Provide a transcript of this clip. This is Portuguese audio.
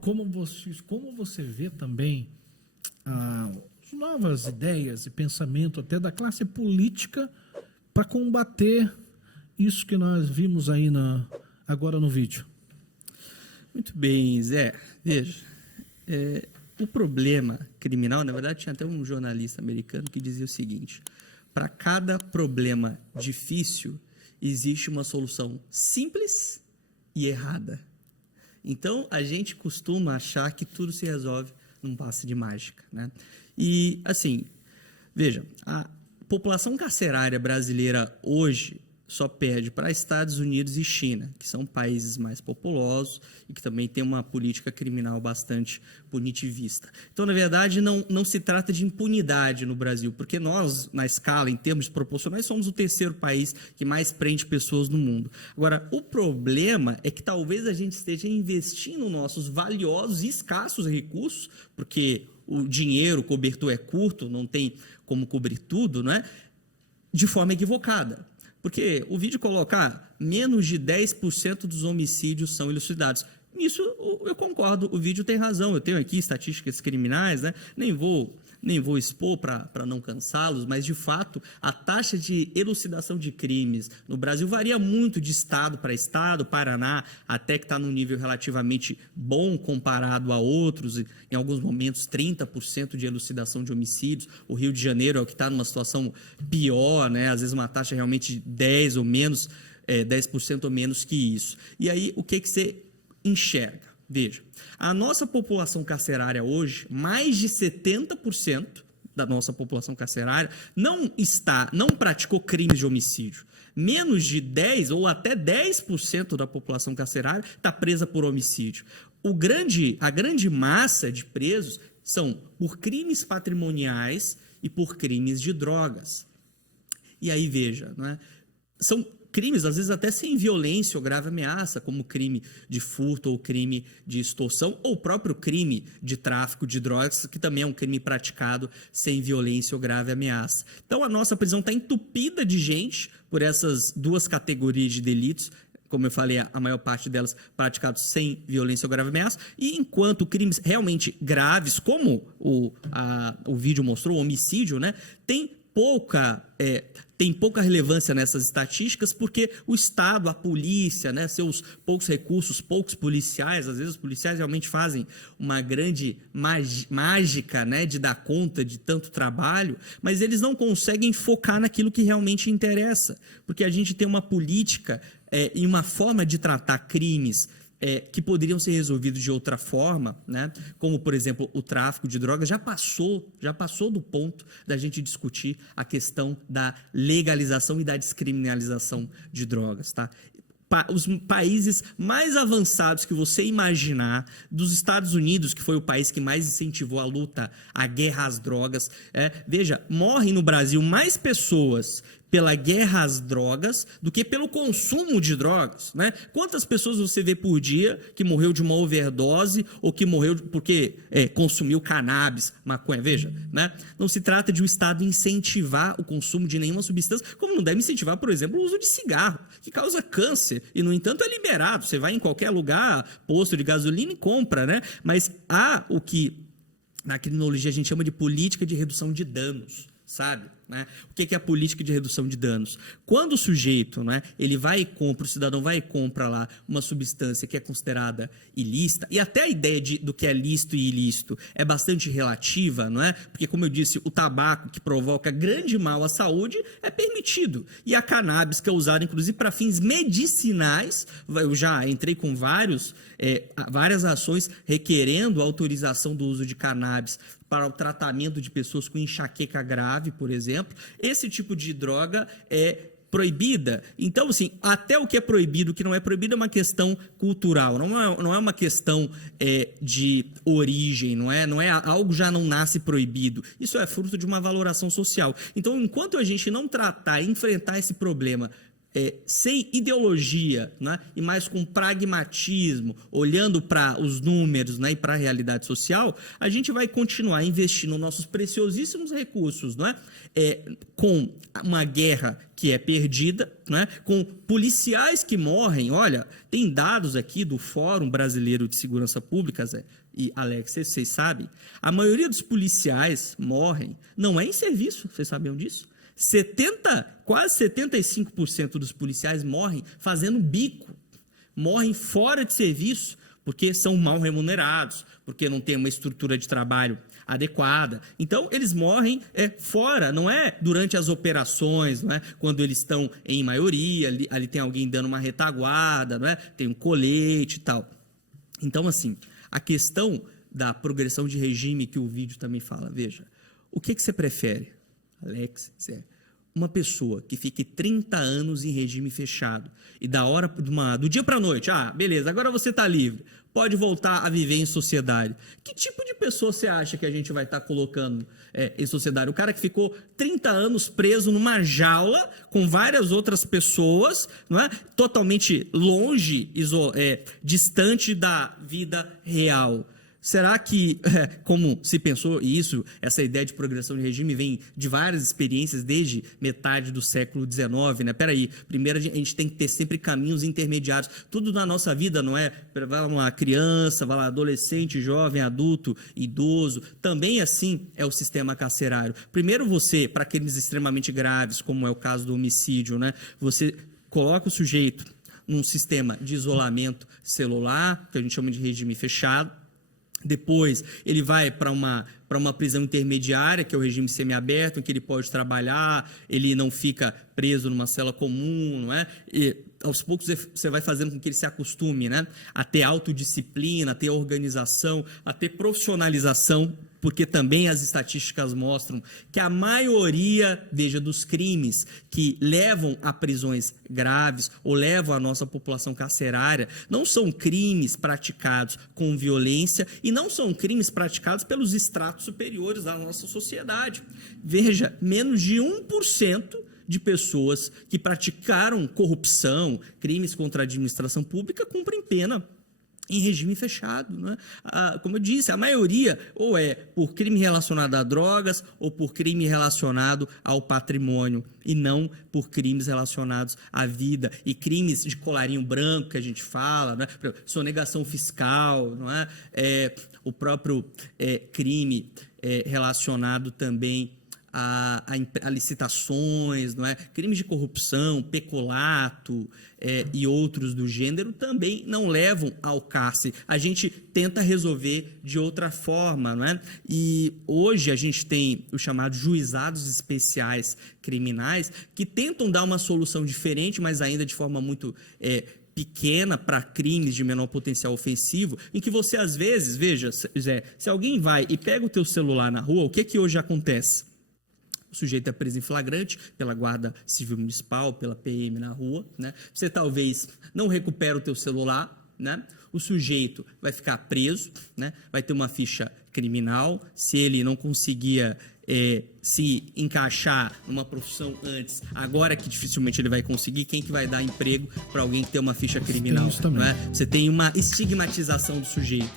como você vê também as novas ideias e pensamento até da classe política para combater isso que nós vimos aí agora no vídeo? Muito bem, Zé. Veja, o problema criminal, na verdade, tinha até um jornalista americano que dizia o seguinte: para cada problema difícil, existe uma solução simples e errada. Então, a gente costuma achar que tudo se resolve num passe de mágica, né? E, assim, veja, a população carcerária brasileira hoje só perde para Estados Unidos e China, que são países mais populosos e que também têm uma política criminal bastante punitivista. Então, na verdade, não se trata de impunidade no Brasil, porque nós, na escala, em termos proporcionais, somos o terceiro país que mais prende pessoas no mundo. Agora, o problema é que talvez a gente esteja investindo nossos valiosos e escassos recursos, porque o dinheiro, o cobertor é curto, não tem como cobrir tudo, não é? De forma equivocada. Porque o vídeo coloca menos de 10% dos homicídios são elucidados. Nisso eu concordo, o vídeo tem razão. Eu tenho aqui estatísticas criminais, né? Nem vou expor para não cansá-los, mas de fato a taxa de elucidação de crimes no Brasil varia muito de estado para estado. Paraná até que está num nível relativamente bom comparado a outros, em alguns momentos 30% de elucidação de homicídios. O Rio de Janeiro é o que está numa situação pior, né? Às vezes uma taxa realmente de 10 ou menos, 10% ou menos que isso. E aí o que você enxerga? Veja, a nossa população carcerária hoje, mais de 70% da nossa população carcerária não praticou crimes de homicídio. Menos de 10 ou até 10% da população carcerária está presa por homicídio. A grande massa de presos são por crimes patrimoniais e por crimes de drogas. E aí, veja, não é? São crimes, às vezes até sem violência ou grave ameaça, como crime de furto ou crime de extorsão, ou o próprio crime de tráfico de drogas, que também é um crime praticado sem violência ou grave ameaça. Então, a nossa prisão está entupida de gente por essas duas categorias de delitos, como eu falei, a maior parte delas praticados sem violência ou grave ameaça, e enquanto crimes realmente graves, como o vídeo mostrou, o homicídio, né, tem pouca relevância nessas estatísticas, porque o Estado, a polícia, né, seus poucos recursos, poucos policiais, às vezes os policiais realmente fazem uma grande mágica, né, de dar conta de tanto trabalho, mas eles não conseguem focar naquilo que realmente interessa, porque a gente tem uma política e uma forma de tratar crimes que poderiam ser resolvidos de outra forma, né? Como, por exemplo, o tráfico de drogas, já passou do ponto da gente discutir a questão da legalização e da descriminalização de drogas, tá? Os países mais avançados que você imaginar, dos Estados Unidos, que foi o país que mais incentivou a luta, a guerra às drogas, veja, morrem no Brasil mais pessoas pela guerra às drogas do que pelo consumo de drogas, né? Quantas pessoas você vê por dia que morreu de uma overdose ou que morreu porque consumiu cannabis, maconha? Veja, né? Não se trata de o Estado incentivar o consumo de nenhuma substância, como não deve incentivar, por exemplo, o uso de cigarro, que causa câncer e, no entanto, é liberado. Você vai em qualquer lugar, posto de gasolina e compra, né? Mas há o que na criminologia a gente chama de política de redução de danos, sabe? Né? O que é a política de redução de danos? Quando o sujeito, né, ele vai e compra, o cidadão vai e compra lá uma substância que é considerada ilícita, e até a ideia do que é lícito e ilícito é bastante relativa, não é? Porque, como eu disse, o tabaco, que provoca grande mal à saúde, é permitido. E a cannabis, que é usada, inclusive, para fins medicinais, eu já entrei com várias ações requerendo a autorização do uso de cannabis para o tratamento de pessoas com enxaqueca grave, por exemplo. Esse tipo de droga é proibida. Então, assim, até o que é proibido, o que não é proibido é uma questão cultural, não é uma questão de origem, não é algo já não nasce proibido. Isso é fruto de uma valoração social. Então, enquanto a gente não tratar e enfrentar esse problema sem ideologia, né? E mais com pragmatismo, olhando para os números, né? E para a realidade social, a gente vai continuar investindo nossos preciosíssimos recursos, né? Com uma guerra que é perdida, né? Com policiais que morrem. Olha, tem dados aqui do Fórum Brasileiro de Segurança Pública, Zé e Alex, vocês sabem, a maioria dos policiais morrem, não é em serviço, vocês sabiam disso? Quase 75% dos policiais morrem fazendo bico, morrem fora de serviço, porque são mal remunerados, porque não tem uma estrutura de trabalho adequada. Então, eles morrem fora, não é durante as operações, não é quando eles estão em maioria, ali tem alguém dando uma retaguarda, não é? Tem um colete e tal. Então, assim, a questão da progressão de regime que o vídeo também fala, veja, o que você prefere, Alex, Zé? Uma pessoa que fique 30 anos em regime fechado e do dia para a noite, beleza, agora você está livre, pode voltar a viver em sociedade. Que tipo de pessoa você acha que a gente vai estar colocando em sociedade? O cara que ficou 30 anos preso numa jaula com várias outras pessoas, não é? Totalmente longe, distante da vida real. Será que, como se pensou isso, essa ideia de progressão de regime vem de várias experiências desde metade do século XIX, né? Peraí, primeiro a gente tem que ter sempre caminhos intermediários. Tudo na nossa vida, não é? Vai uma criança, vai lá, adolescente, jovem, adulto, idoso. Também assim é o sistema carcerário. Primeiro você, para aqueles extremamente graves, como é o caso do homicídio, né? Você coloca o sujeito num sistema de isolamento celular, que a gente chama de regime fechado. Depois ele vai para uma prisão intermediária, que é o regime semiaberto, em que ele pode trabalhar, ele não fica preso numa cela comum, não é? E aos poucos você vai fazendo com que ele se acostume, né? A ter autodisciplina, a ter organização, a ter profissionalização, porque também as estatísticas mostram que a maioria, veja, dos crimes que levam a prisões graves ou levam a nossa população carcerária não são crimes praticados com violência e não são crimes praticados pelos estratos superiores da nossa sociedade. Veja, menos de 1% de pessoas que praticaram corrupção, crimes contra a administração pública, cumprem pena em regime fechado, né? Como eu disse, a maioria ou é por crime relacionado a drogas ou por crime relacionado ao patrimônio e não por crimes relacionados à vida e crimes de colarinho branco que a gente fala, né? Sonegação fiscal, não é? O próprio crime relacionado também a licitações, não é? Crimes de corrupção, peculato e outros do gênero também não levam ao cárcere. A gente tenta resolver de outra forma, não é? E hoje a gente tem os chamados juizados especiais criminais que tentam dar uma solução diferente, mas ainda de forma muito pequena para crimes de menor potencial ofensivo, em que você às vezes, veja, Zé, se alguém vai e pega o teu celular na rua, o que hoje acontece? O sujeito é preso em flagrante pela Guarda Civil Municipal, pela PM na rua, né? Você talvez não recupera o teu celular, né? O sujeito vai ficar preso, né? Vai ter uma ficha criminal. Se ele não conseguia se encaixar numa profissão antes, agora que dificilmente ele vai conseguir, quem que vai dar emprego para alguém que tem uma ficha criminal? Isso também. Não é? Você tem uma estigmatização do sujeito.